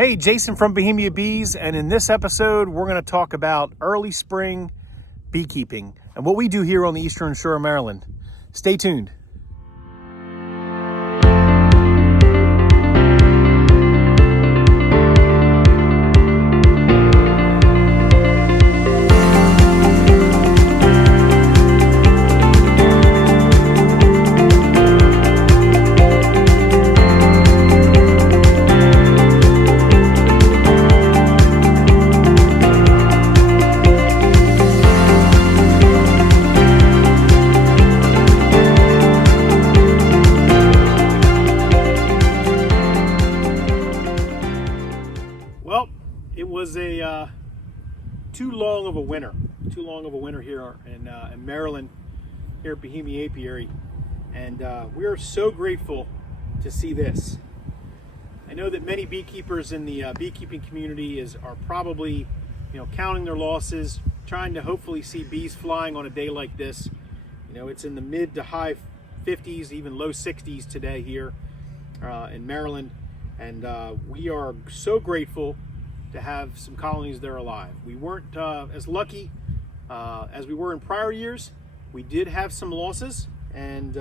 Hey, Jason from Bohemia Bees, and in this episode, we're going to talk about early spring beekeeping and what we do here on the Eastern Shore of Maryland. Stay tuned. Well, it was a too long of a winter here in Maryland, here at Bohemia Apiary, and we are so grateful to see this. I know that many beekeepers in the beekeeping community are probably, counting their losses, trying to hopefully see bees flying on a day like this. It's in the mid to high 50s, even low 60s today here in Maryland. And we are so grateful to have some colonies that are alive. We weren't as lucky as we were in prior years. We did have some losses, and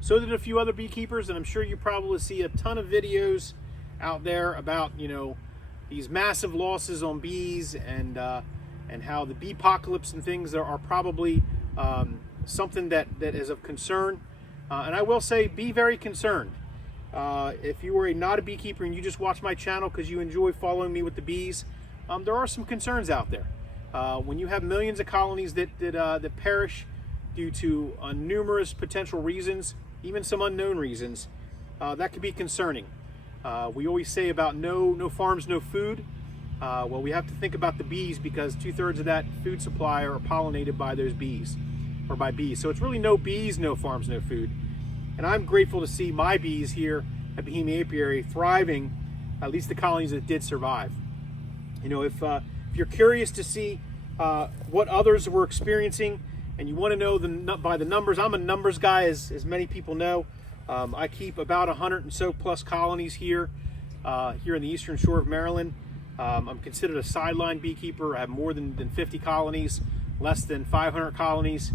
so did a few other beekeepers. And I'm sure you probably see a ton of videos out there about these massive losses on bees and how the bee apocalypse and things are probably something that is of concern. And I will say, be very concerned. If you are not a beekeeper and you just watch my channel because you enjoy following me with the bees, there are some concerns out there. When you have millions of colonies that perish due to numerous potential reasons, even some unknown reasons, that could be concerning. We always say about no farms, no food. Well, we have to think about the bees because 2/3 of that food supply are pollinated by those bees, or by bees. So it's really no bees, no farms, no food. And I'm grateful to see my bees here at Bohemia Apiary thriving, at least the colonies that did survive. If you're curious to see what others were experiencing and you want to know by the numbers, I'm a numbers guy, as many people know. I keep about 100 and so plus colonies here in the Eastern Shore of Maryland. I'm considered a sideline beekeeper. I have more than 50 colonies, less than 500 colonies.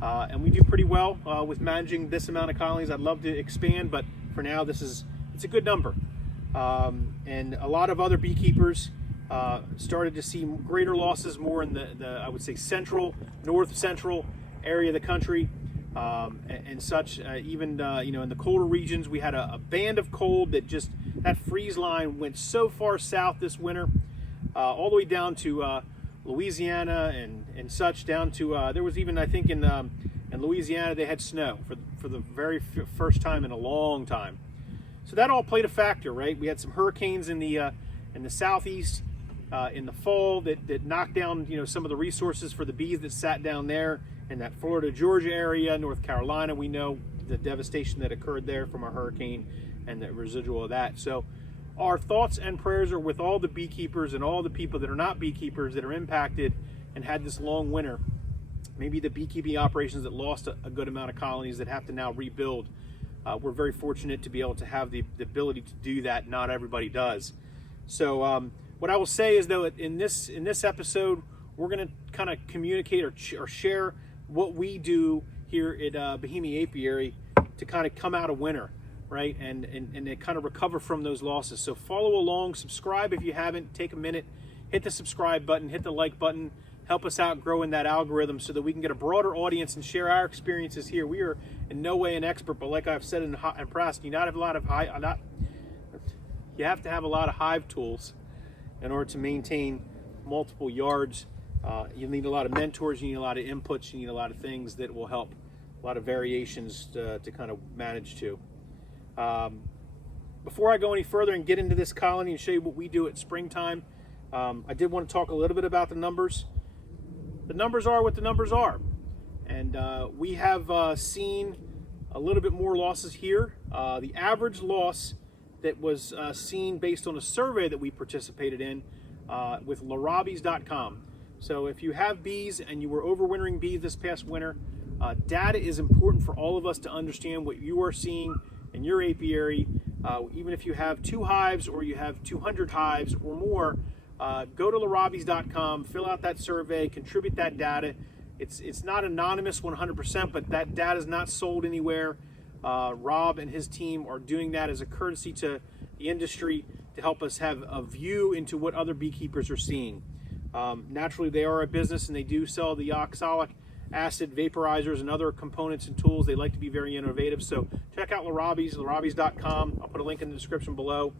And we do pretty well with managing this amount of colonies. I'd love to expand, but for now, it's a good number. And a lot of other beekeepers started to see greater losses more in the I would say north central area of the country and such. Even in the colder regions, we had a band of cold that freeze line went so far south this winter, all the way down to Louisiana and such, down to there was even, I think, in Louisiana they had snow for the very first time in a long time. So that all played a factor, right? We had some hurricanes in the southeast in the fall that knocked down some of the resources for the bees that sat down there in that Florida, Georgia area, North Carolina. We know the devastation that occurred there from a hurricane and the residual of that. So our thoughts and prayers are with all the beekeepers and all the people that are not beekeepers that are impacted and had this long winter. Maybe the beekeeping operations that lost a good amount of colonies that have to now rebuild. We're very fortunate to be able to have the ability to do that. Not everybody does. So what I will say is, though, in this episode, we're going to kind of communicate or share what we do here at Bohemia Apiary to kind of come out of winter, right, and kind of recover from those losses. So follow along, subscribe if you haven't, take a minute, hit the subscribe button, hit the like button, help us out growing that algorithm so that we can get a broader audience and share our experiences here. We are in no way an expert, but like I've said in past, you have to have a lot of hive tools in order to maintain multiple yards. You need a lot of mentors, you need a lot of inputs, you need a lot of things that will help, a lot of variations to kind of manage to. Before I go any further and get into this colony and show you what we do at springtime, I did want to talk a little bit about the numbers. The numbers are what the numbers are. And we have seen a little bit more losses here. The average loss that was seen based on a survey that we participated in with Lorobees.com. So if you have bees and you were overwintering bees this past winter, data is important for all of us to understand what you are seeing in your apiary Even if you have 2 hives or you have 200 hives or more, go to Lorobees.com, fill out that survey, contribute that data. It's not anonymous 100%, but that data is not sold anywhere. Rob and his team are doing that as a courtesy to the industry to help us have a view into what other beekeepers are seeing. Naturally, they are a business and they do sell the oxalic acid vaporizers and other components and tools. They like to be very innovative. So check out Lorobees, Lorobees.com. I'll put a link in the description below,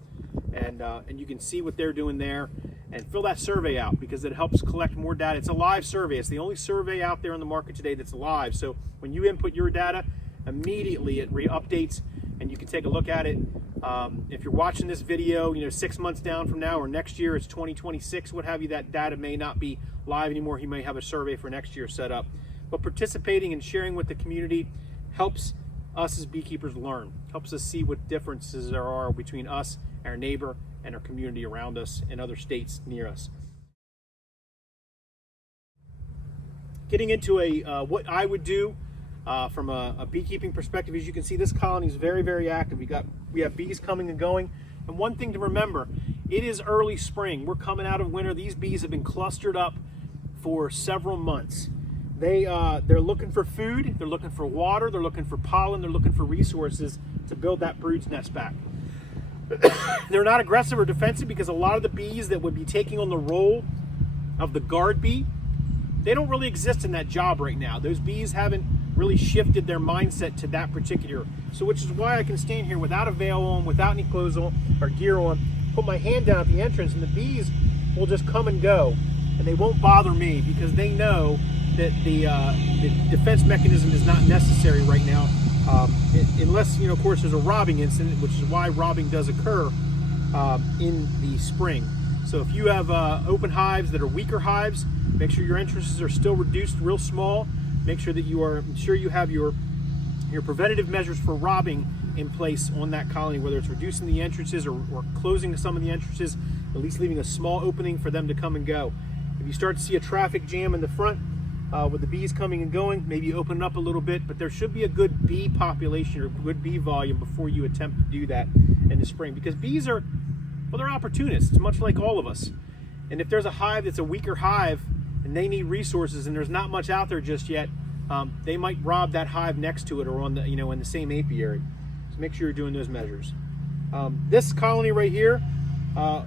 and you can see what they're doing there. And fill that survey out because it helps collect more data. It's a live survey. It's the only survey out there on the market today that's live. So when you input your data, immediately it re-updates and you can take a look at it. If you're watching this video, 6 months down from now or next year, it's 2026, what have you, that data may not be live anymore. He may have a survey for next year set up. But participating and sharing with the community helps us as beekeepers learn, helps us see what differences there are between us, our neighbor, and our community around us and other states near us. Getting into what I would do from a beekeeping perspective, as you can see, this colony is very, very active. We have bees coming and going. And one thing to remember, it is early spring. We're coming out of winter. These bees have been clustered up for several months. They're looking for food, they're looking for water, they're looking for pollen, they're looking for resources to build that brood's nest back. They're not aggressive or defensive because a lot of the bees that would be taking on the role of the guard bee, they don't really exist in that job right now. Those bees haven't really shifted their mindset to that particular. So which is why I can stand here without a veil on, without any clothes on or gear on, put my hand down at the entrance and the bees will just come and go and they won't bother me because they know that the defense mechanism is not necessary right now. Unless, of course, there's a robbing incident, which is why robbing does occur in the spring. So if you have open hives that are weaker hives, make sure your entrances are still reduced real small. Make sure that you have your preventative measures for robbing in place on that colony, whether it's reducing the entrances or closing some of the entrances, at least leaving a small opening for them to come and go. If you start to see a traffic jam in the front, with the bees coming and going, maybe open it up a little bit, but there should be a good bee population or good bee volume before you attempt to do that in the spring, because bees are, well, they're opportunists, much like all of us. And if there's a hive that's a weaker hive and they need resources and there's not much out there just yet, they might rob that hive next to it or on the, in the same apiary. So make sure you're doing those measures. This colony right here,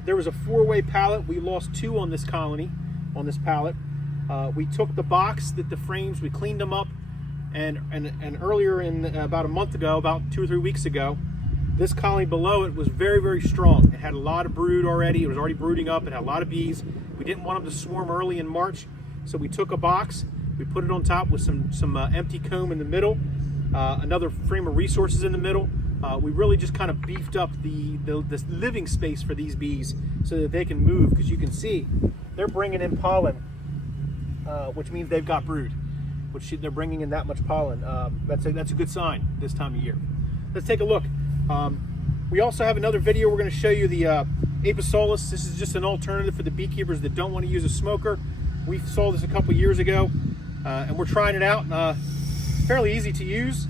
there was a 4-way pallet. We lost 2 on this colony, on this pallet. We took the box, the frames, we cleaned them up, and earlier about a month ago, about 2 or 3 weeks ago, this colony below it was very, very strong. It had a lot of brood already. It was already brooding up. It had a lot of bees. We didn't want them to swarm early in March, so we took a box, we put it on top with some empty comb in the middle, another frame of resources in the middle. We really just kind of beefed up the living space for these bees so that they can move, because you can see they're bringing in pollen. Which means they've got brood, which they're bringing in that much pollen. That's a good sign this time of year. Let's take a look. We also have another video. We're going to show you the Apisolis. This is just an alternative for the beekeepers that don't want to use a smoker. We saw this a couple years ago, and we're trying it out. Fairly easy to use.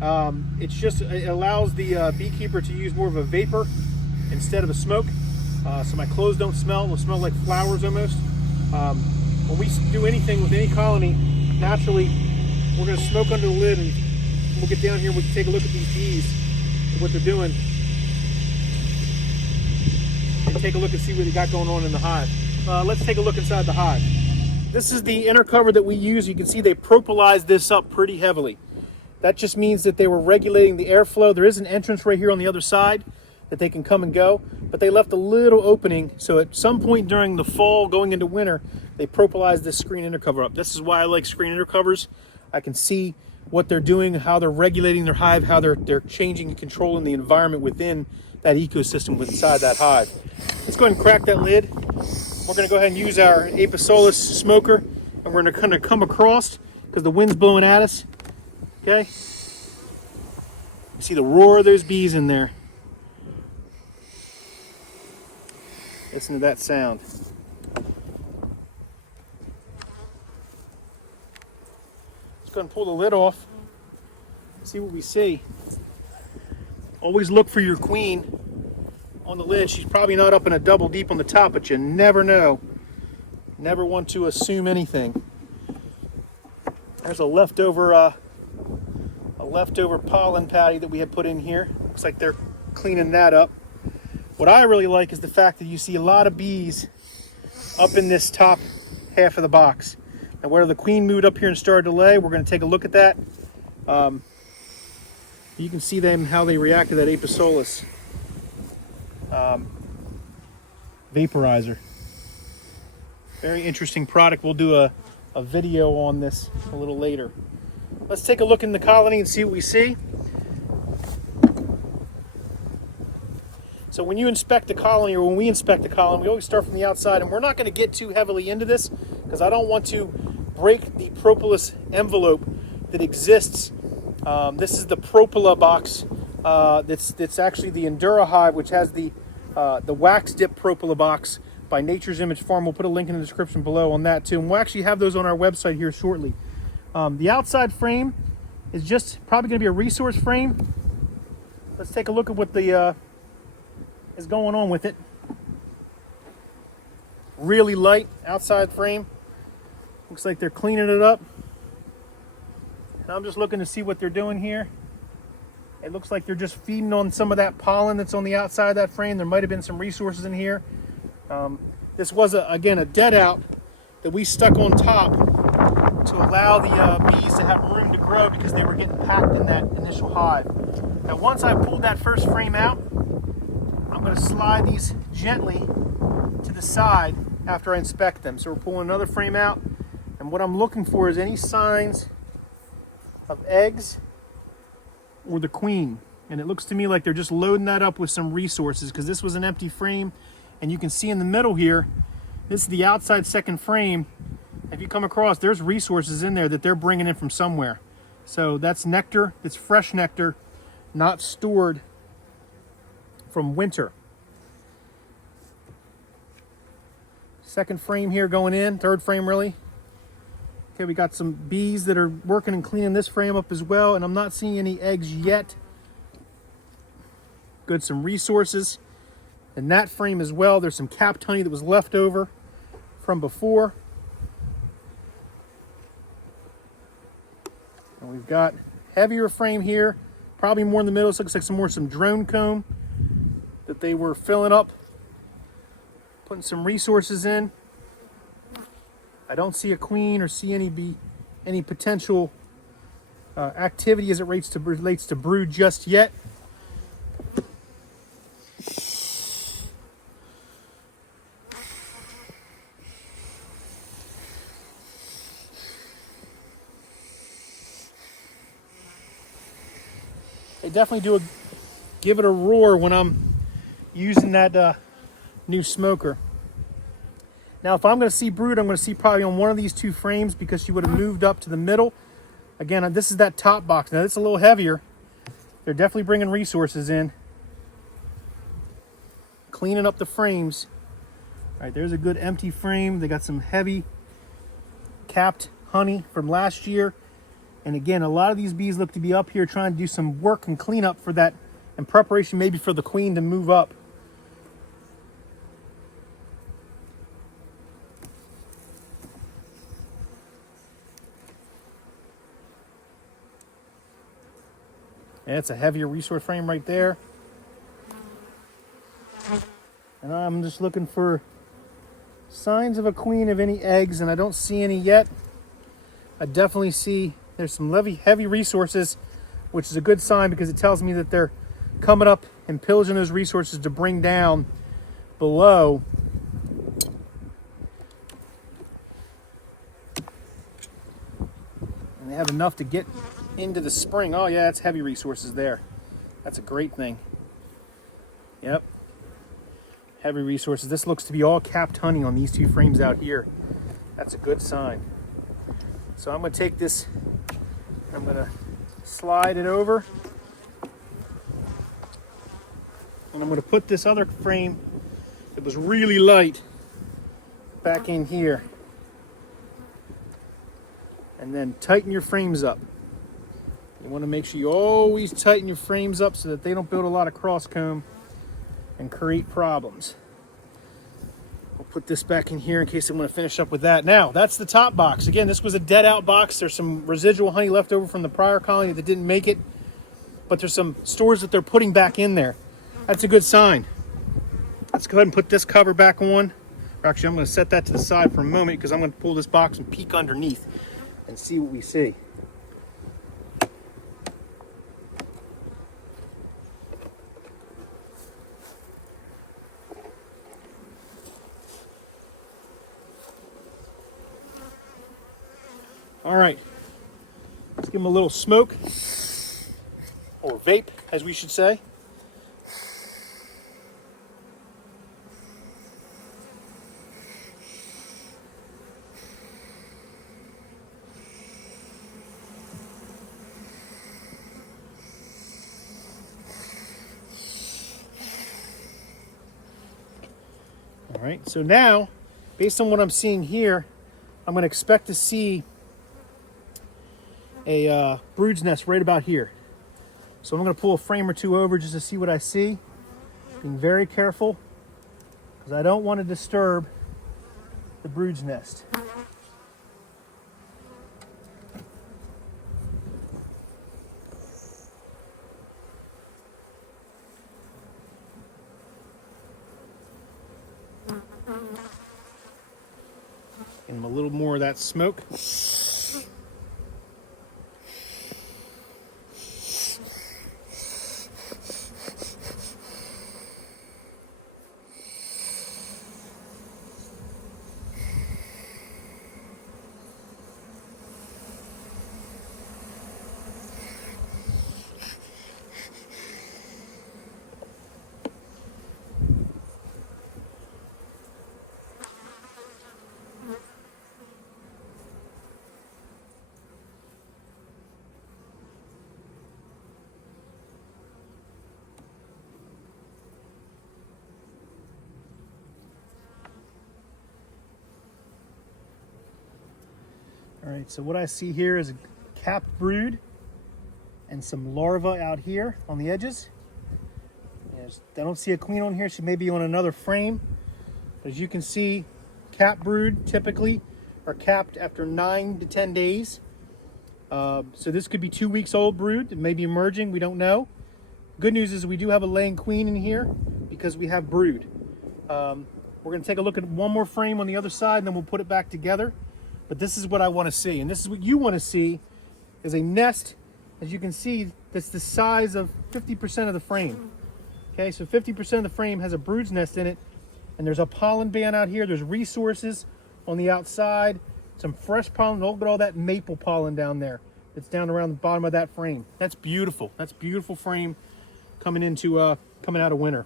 It allows the beekeeper to use more of a vapor instead of a smoke. So my clothes don't smell. They'll smell like flowers almost. When we do anything with any colony, naturally, we're going to smoke under the lid, and we'll get down here and we can take a look at these bees and what they're doing, and take a look and see what they got going on in the hive. Let's take a look inside the hive. This is the inner cover that we use. You can see they propylized this up pretty heavily. That just means that they were regulating the airflow. There is an entrance right here on the other side that they can come and go, but they left a little opening, so at some point during the fall going into winter, they propylized this screen intercover up. This is why I like screen intercovers. I can see what they're doing, how they're regulating their hive, how they're changing and controlling the environment within that ecosystem inside that hive. Let's go ahead and crack that lid. We're going to go ahead and use our Apisolis smoker, and we're going to come across because the wind's blowing at us. Okay? You see the roar of those bees in there. Listen to that sound. Let's go ahead and pull the lid off. See what we see. Always look for your queen on the lid. She's probably not up in a double deep on the top, but you never know. Never want to assume anything. There's a leftover pollen patty that we had put in here. Looks like they're cleaning that up. What I really like is the fact that you see a lot of bees up in this top half of the box. Now where the queen moved up here and started to lay, we're going to take a look at that. You can see them how they react to that Apisolis vaporizer. Very interesting product. We'll do a video on this a little later. Let's take a look in the colony and see what we see. So when you inspect the colony, or when we inspect the colony, we always start from the outside, and we're not going to get too heavily into this because I don't want to break the propolis envelope that exists. This is the Propola box. That's actually the Endura hive, which has the wax dip Propola box by Nature's Image Farm. We'll put a link in the description below on that too, and we'll actually have those on our website here shortly. The outside frame is just probably going to be a resource frame. Let's take a look at what the is going on with it. Really light outside frame. Looks like they're cleaning it up. And I'm just looking to see what they're doing here. It looks like they're just feeding on some of that pollen that's on the outside of that frame. There might have been some resources in here. This was, again, a dead out that we stuck on top to allow the bees to have room to grow because they were getting packed in that initial hive. Now once I pulled that first frame out, I'm going to slide these gently to the side after I inspect them. So we're pulling another frame out, and what I'm looking for is any signs of eggs or the queen. And it looks to me like they're just loading that up with some resources because this was an empty frame, and you can see in the middle here, this is the outside second frame. If you come across, there's resources in there that they're bringing in from somewhere. So that's nectar, it's fresh nectar, not stored from winter. Second frame here going in, third frame really. Okay, we got some bees that are working and cleaning this frame up as well, and I'm not seeing any eggs yet. Good, some resources in that frame as well. There's some capped honey that was left over from before. And we've got heavier frame here, probably more in the middle. This looks like some drone comb that they were filling up, putting some resources in. I don't see a queen or see any potential activity as it relates to brood just yet. They definitely give it a roar when I'm using that new smoker. Now, if I'm going to see brood, I'm going to see probably on one of these two frames because she would have moved up to the middle. Again, this is that top box. Now, it's a little heavier. They're definitely bringing resources in. Cleaning up the frames. All right, there's a good empty frame. They got some heavy capped honey from last year. And again, a lot of these bees look to be up here trying to do some work and clean up for that in preparation maybe for the queen to move up. And it's a heavier resource frame right there. And I'm just looking for signs of a queen of any eggs, and I don't see any yet. I definitely see there's some heavy resources, which is a good sign because it tells me that they're coming up and pillaging those resources to bring down below. And they have enough to get into the spring. Oh yeah, that's heavy resources there. That's a great thing. Yep. Heavy resources. This looks to be all capped honey on these two frames out here. That's a good sign. So I'm going to take this, I'm going to slide it over, and I'm going to put this other frame that was really light back in here, and then tighten your frames up. You want to make sure you always tighten your frames up so that they don't build a lot of cross comb and create problems. I'll put this back in here in case I want to finish up with that. Now, that's the top box. Again, this was a dead out box. There's some residual honey left over from the prior colony that didn't make it, but there's some stores that they're putting back in there. That's a good sign. Let's go ahead and put this cover back on. Actually, I'm going to set that to the side for a moment because I'm going to pull this box and peek underneath and see what we see. All right, let's give them a little smoke, or vape, as we should say. All right, so now, based on what I'm seeing here, I'm going to expect to see a brood's nest right about here. So I'm going to pull a frame or two over just to see what I see. Being very careful because I don't want to disturb the brood's nest. And a little more of that smoke. All right, so what I see here is a capped brood and some larvae out here on the edges. I don't see a queen on here. She may be on another frame. But as you can see, capped brood typically are capped after 9 to 10 days. So this could be 2 weeks old brood. It may be emerging. We don't know. Good news is we do have a laying queen in here because we have brood. We're going to take a look at one more frame on the other side, and then we'll put it back together. But this is what I want to see, and this is what you want to see, is a nest, as you can see, that's the size of 50% of the frame. Okay, so 50% of the frame has a brood's nest in it, and there's a pollen band out here. There's resources on the outside, some fresh pollen. Look at all that maple pollen down there. It's down around the bottom of that frame. That's beautiful. That's a beautiful frame coming out of winter.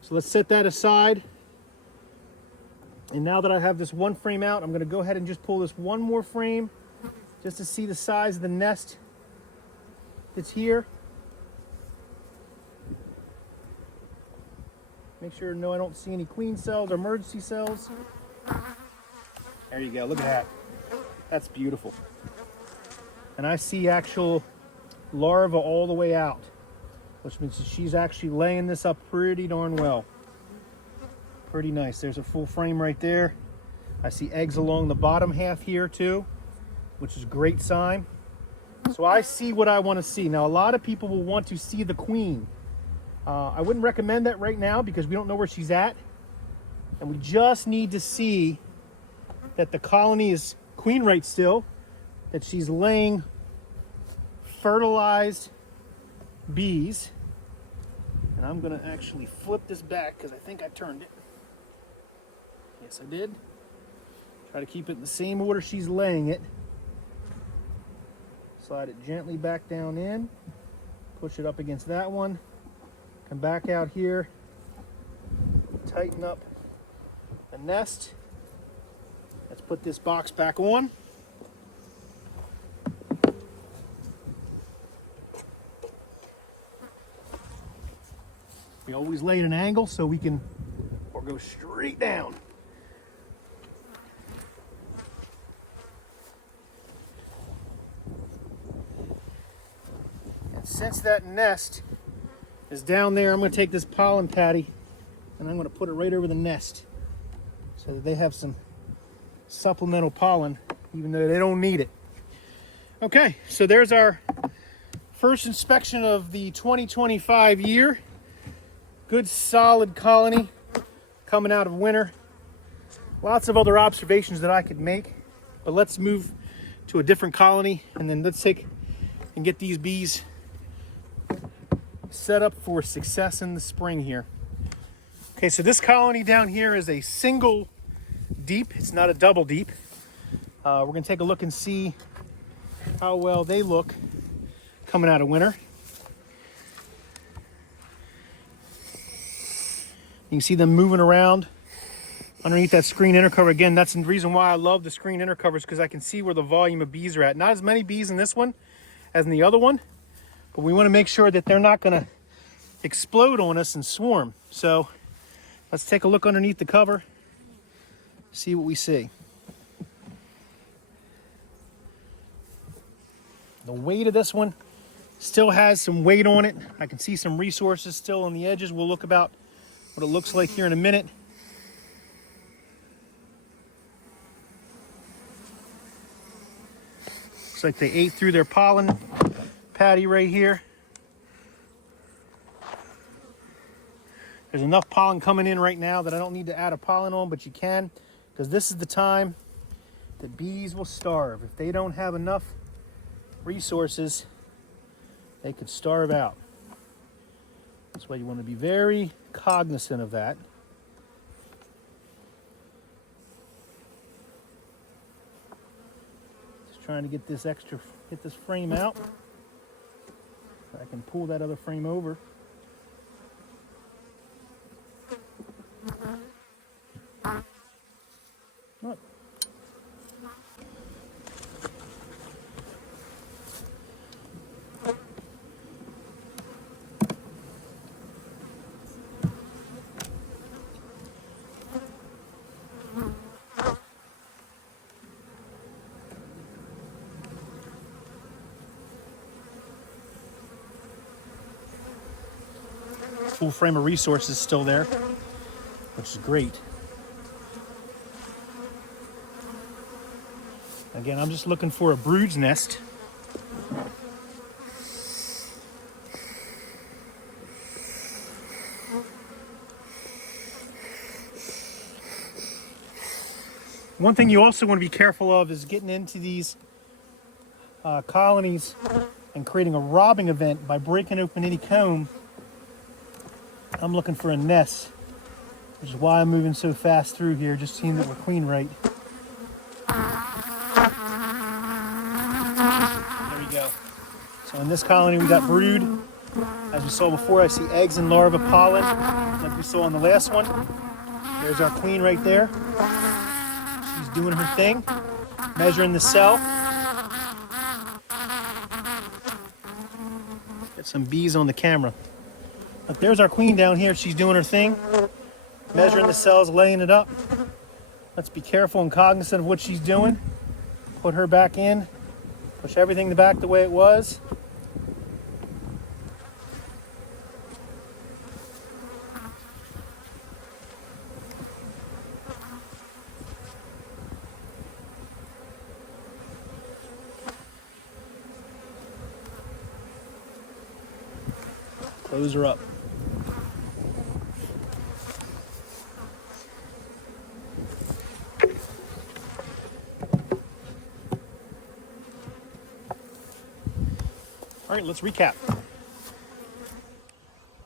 So let's set that aside. And now that I have this one frame out, I'm going to go ahead and just pull this one more frame just to see the size of the nest that's here. Make sure I don't see any queen cells or emergency cells. There you go. Look at that. That's beautiful. And I see actual larvae all the way out, which means she's actually laying this up pretty darn well. Pretty nice. There's a full frame right there. I see eggs along the bottom half here too, which is a great sign. So I see what I want to see. Now, a lot of people will want to see the queen. I wouldn't recommend that right now because we don't know where she's at. And we just need to see that the colony is queen right still, that she's laying fertilized bees. And I'm going to actually flip this back because I think I turned it. Yes, I did. Try to keep it in the same order she's laying it. Slide it gently back down in. Push it up against that one. Come back out here. Tighten up the nest. Let's put this box back on. We always lay at an angle so we can, or go straight down. since that nest is down there, I'm going to take this pollen patty and I'm going to put it right over the nest so that they have some supplemental pollen, even though they don't need it. Okay, so there's our first inspection of the 2025 year. Good solid colony coming out of winter. Lots of other observations that I could make, but let's move to a different colony and then let's take and get these bees set up for success in the spring here. Okay, so this colony down here is a single deep. It's not a double deep. We're going to take a look and see how well they look coming out of winter. You can see them moving around underneath that screen inner cover. Again, that's the reason why I love the screen inner covers, because I can see where the volume of bees are at. Not as many bees in this one as in the other one, but we want to make sure that they're not going to explode on us and swarm. So let's take a look underneath the cover, see what we see. The weight of this one still has some weight on it. I can see some resources still on the edges. We'll look about what it looks like here in a minute. Looks like they ate through their pollen patty right here. There's enough pollen coming in right now that I don't need to add a pollen on, but you can, because this is the time that bees will starve. If they don't have enough resources, they could starve out. That's why you want to be very cognizant of that. Just trying to get this frame out so I can pull that other frame over. Look. Full frame of resources still there, which is great. Again, I'm just looking for a brood's nest. One thing you also want to be careful of is getting into these colonies and creating a robbing event by breaking open any comb. I'm looking for a nest, which is why I'm moving so fast through here, just seeing that we're queen right. There we go. So in this colony we got brood. As we saw before, I see eggs and larvae pollen, like we saw on the last one. There's our queen right there. She's doing her thing, measuring the cell. Get some bees on the camera. Look, there's our queen down here. She's doing her thing, measuring the cells, laying it up. Let's be careful and cognizant of what she's doing. Put her back in. Push everything back the way it was. Close her up. All right, let's recap.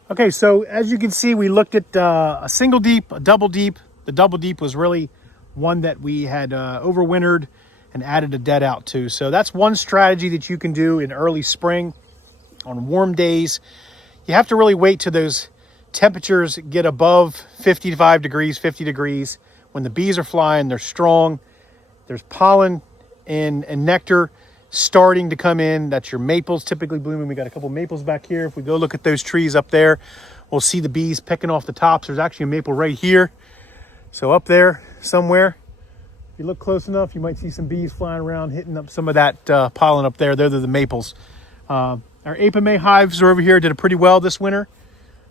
Okay, so as you can see, we looked at a single deep, a double deep. The double deep was really one that we had overwintered and added a dead out to. So that's one strategy that you can do in early spring on warm days. You have to really wait till those temperatures get above 55 degrees, 50 degrees. When the bees are flying, they're strong. There's pollen and nectar starting to come in. That's your maples typically blooming. We got a couple maples back here. If we go look at those trees up there, we'll see the bees picking off the tops. There's actually a maple right here. So up there somewhere, if you look close enough, you might see some bees flying around, hitting up some of that pollen up there. Those are the maples. Our Apiary hives are over here, did pretty well this winter.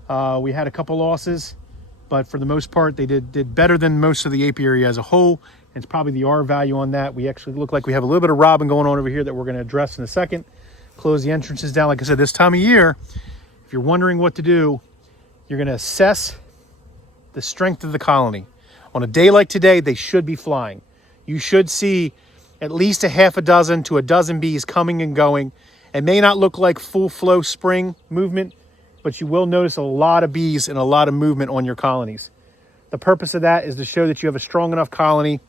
We had a couple losses, but for the most part, they did better than most of the apiary as a whole. And it's probably the R value on that. We actually look like we have a little bit of robbing going on over here that we're going to address in a second. Close the entrances down. Like I said, this time of year, if you're wondering what to do, you're going to assess the strength of the colony. On a day like today, they should be flying. You should see at least a half a dozen to a dozen bees coming and going. It may not look like full flow spring movement, but you will notice a lot of bees and a lot of movement on your colonies. The purpose of that is to show that you have a strong enough colony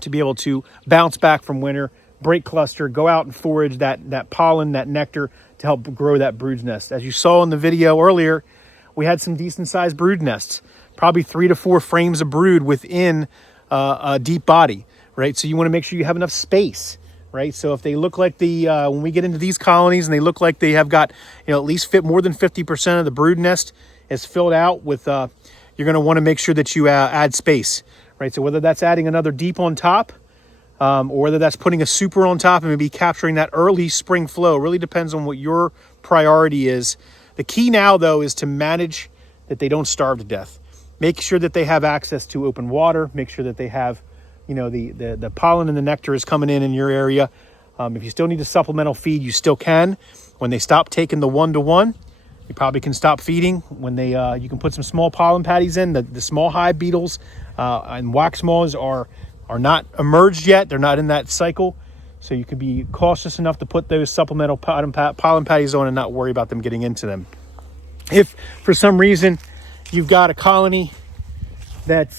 to be able to bounce back from winter, break cluster, go out and forage that pollen, that nectar to help grow that brood nest. As you saw in the video earlier, we had some decent sized brood nests, probably 3 to 4 frames of brood within a deep body, right? So you want to make sure you have enough space. Right, so if they look like when we get into these colonies and they look like they have got, at least fit more than 50% of the brood nest is filled out with, you're going to want to make sure that you add space, right? So whether that's adding another deep on top, or whether that's putting a super on top and maybe capturing that early spring flow, really depends on what your priority is. The key now, though, is to manage that they don't starve to death. Make sure that they have access to open water. Make sure that they have the pollen and the nectar is coming in your area. If you still need a supplemental feed, you still can. When they stop taking the 1-to-1, you probably can stop feeding. When you can put some small pollen patties in. The small hive beetles and wax moths are not emerged yet. They're not in that cycle. So you could be cautious enough to put those supplemental pollen patties on and not worry about them getting into them. If for some reason you've got a colony that's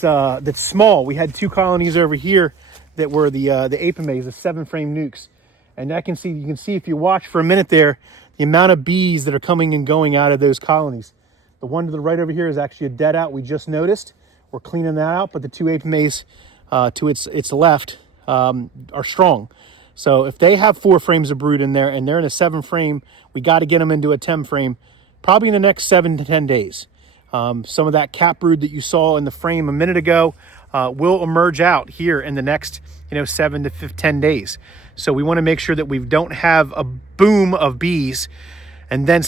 small. We had 2 colonies over here that were the Apimays, the 7-frame nukes. And you can see if you watch for a minute there, the amount of bees that are coming and going out of those colonies. The one to the right over here is actually a dead out. We just noticed. We're cleaning that out, but the 2 Apimays to its left are strong. So if they have 4 frames of brood in there and they're in a 7-frame, we got to get them into a 10-frame probably in the next 7 to 10 days. Some of that cap brood that you saw in the frame a minute ago will emerge out here in the next 7 to 10 days. So we want to make sure that we don't have a boom of bees and then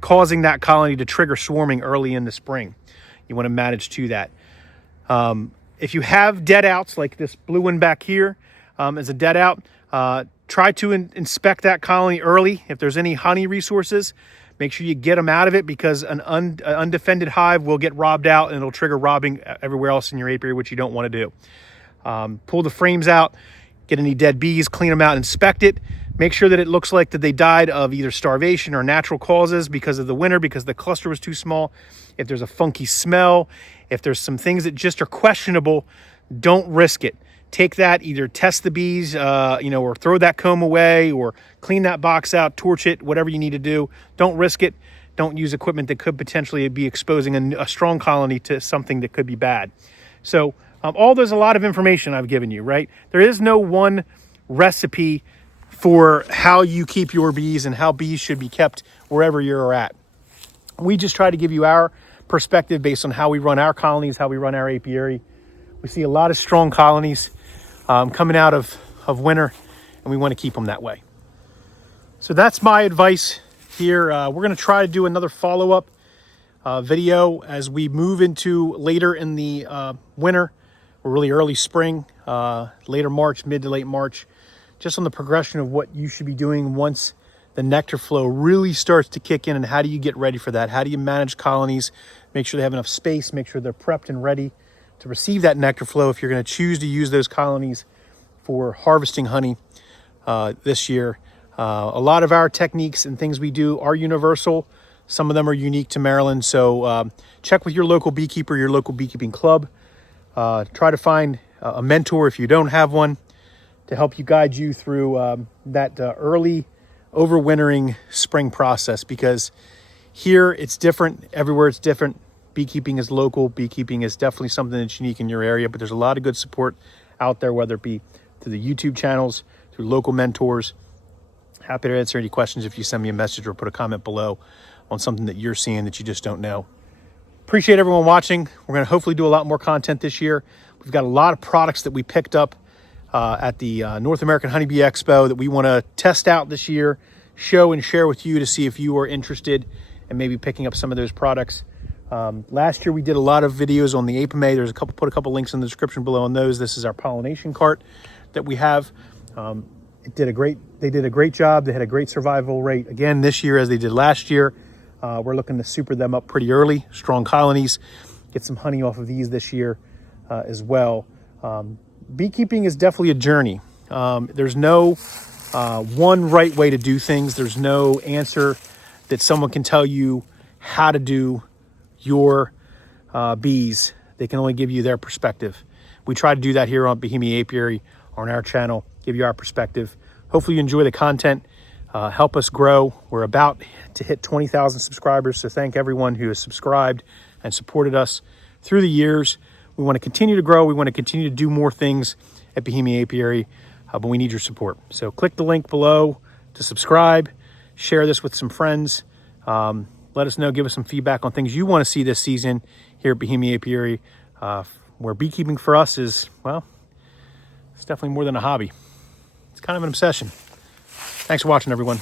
causing that colony to trigger swarming early in the spring. You want to manage to that. If you have dead outs like this blue one back here as a dead out, try to inspect that colony early. If there's any honey resources, make sure you get them out of it, because an undefended hive will get robbed out and it'll trigger robbing everywhere else in your apiary, which you don't want to do. Pull the frames out, get any dead bees, clean them out, inspect it. Make sure that it looks like that they died of either starvation or natural causes because of the winter, because the cluster was too small. If there's a funky smell, if there's some things that just are questionable, don't risk it. Take that, either test the bees, or throw that comb away, or clean that box out, torch it, whatever you need to do. Don't risk it. Don't use equipment that could potentially be exposing a strong colony to something that could be bad. So there's a lot of information I've given you, right? There is no one recipe for how you keep your bees and how bees should be kept wherever you're at. We just try to give you our perspective based on how we run our colonies, how we run our apiary. We see a lot of strong colonies coming out of winter, and we want to keep them that way. So that's my advice here. We're going to try to do another follow-up video as we move into later in the winter, or really early spring, later March, mid to late March, just on the progression of what you should be doing once the nectar flow really starts to kick in, and how do you get ready for that? How do you manage colonies, make sure they have enough space, make sure they're prepped and ready to receive that nectar flow if you're going to choose to use those colonies for harvesting honey this year. A lot of our techniques and things we do are universal. Some of them are unique to Maryland. So check with your local beekeeper, your local beekeeping club. Try to find a mentor if you don't have one to help you guide you through that early overwintering spring process, because here it's different. Everywhere it's different. Beekeeping is local. Beekeeping is definitely something that's unique in your area, but there's a lot of good support out there, whether it be through the YouTube channels, through local mentors. Happy to answer any questions if you send me a message or put a comment below on something that you're seeing that you just don't know. Appreciate everyone watching. We're going to hopefully do a lot more content this year. We've got a lot of products that we picked up at the North American Honeybee Expo that we want to test out this year, show and share with you to see if you are interested in maybe picking up some of those products. Last year we did a lot of videos on the Apisolis. There's put a couple links in the description below on those. This is our pollination cart that we have. They did a great job. They had a great survival rate again this year as they did last year. We're looking to super them up pretty early, strong colonies, get some honey off of these this year as well. Beekeeping is definitely a journey. There's no one right way to do things. There's no answer that someone can tell you how to do your bees. They can only give you their perspective. We try to do that here on Bohemia Apiary on our channel, give you our perspective. Hopefully you enjoy the content, help us grow. We're about to hit 20,000 subscribers, so thank everyone who has subscribed and supported us through the years. We want to continue to grow. We want to continue to do more things at Bohemia Apiary, but we need your support. So click the link below to subscribe, share this with some friends. Let us know, give us some feedback on things you want to see this season here at Bohemia Apiary, where beekeeping for us is, well, it's definitely more than a hobby. It's kind of an obsession. Thanks for watching, everyone.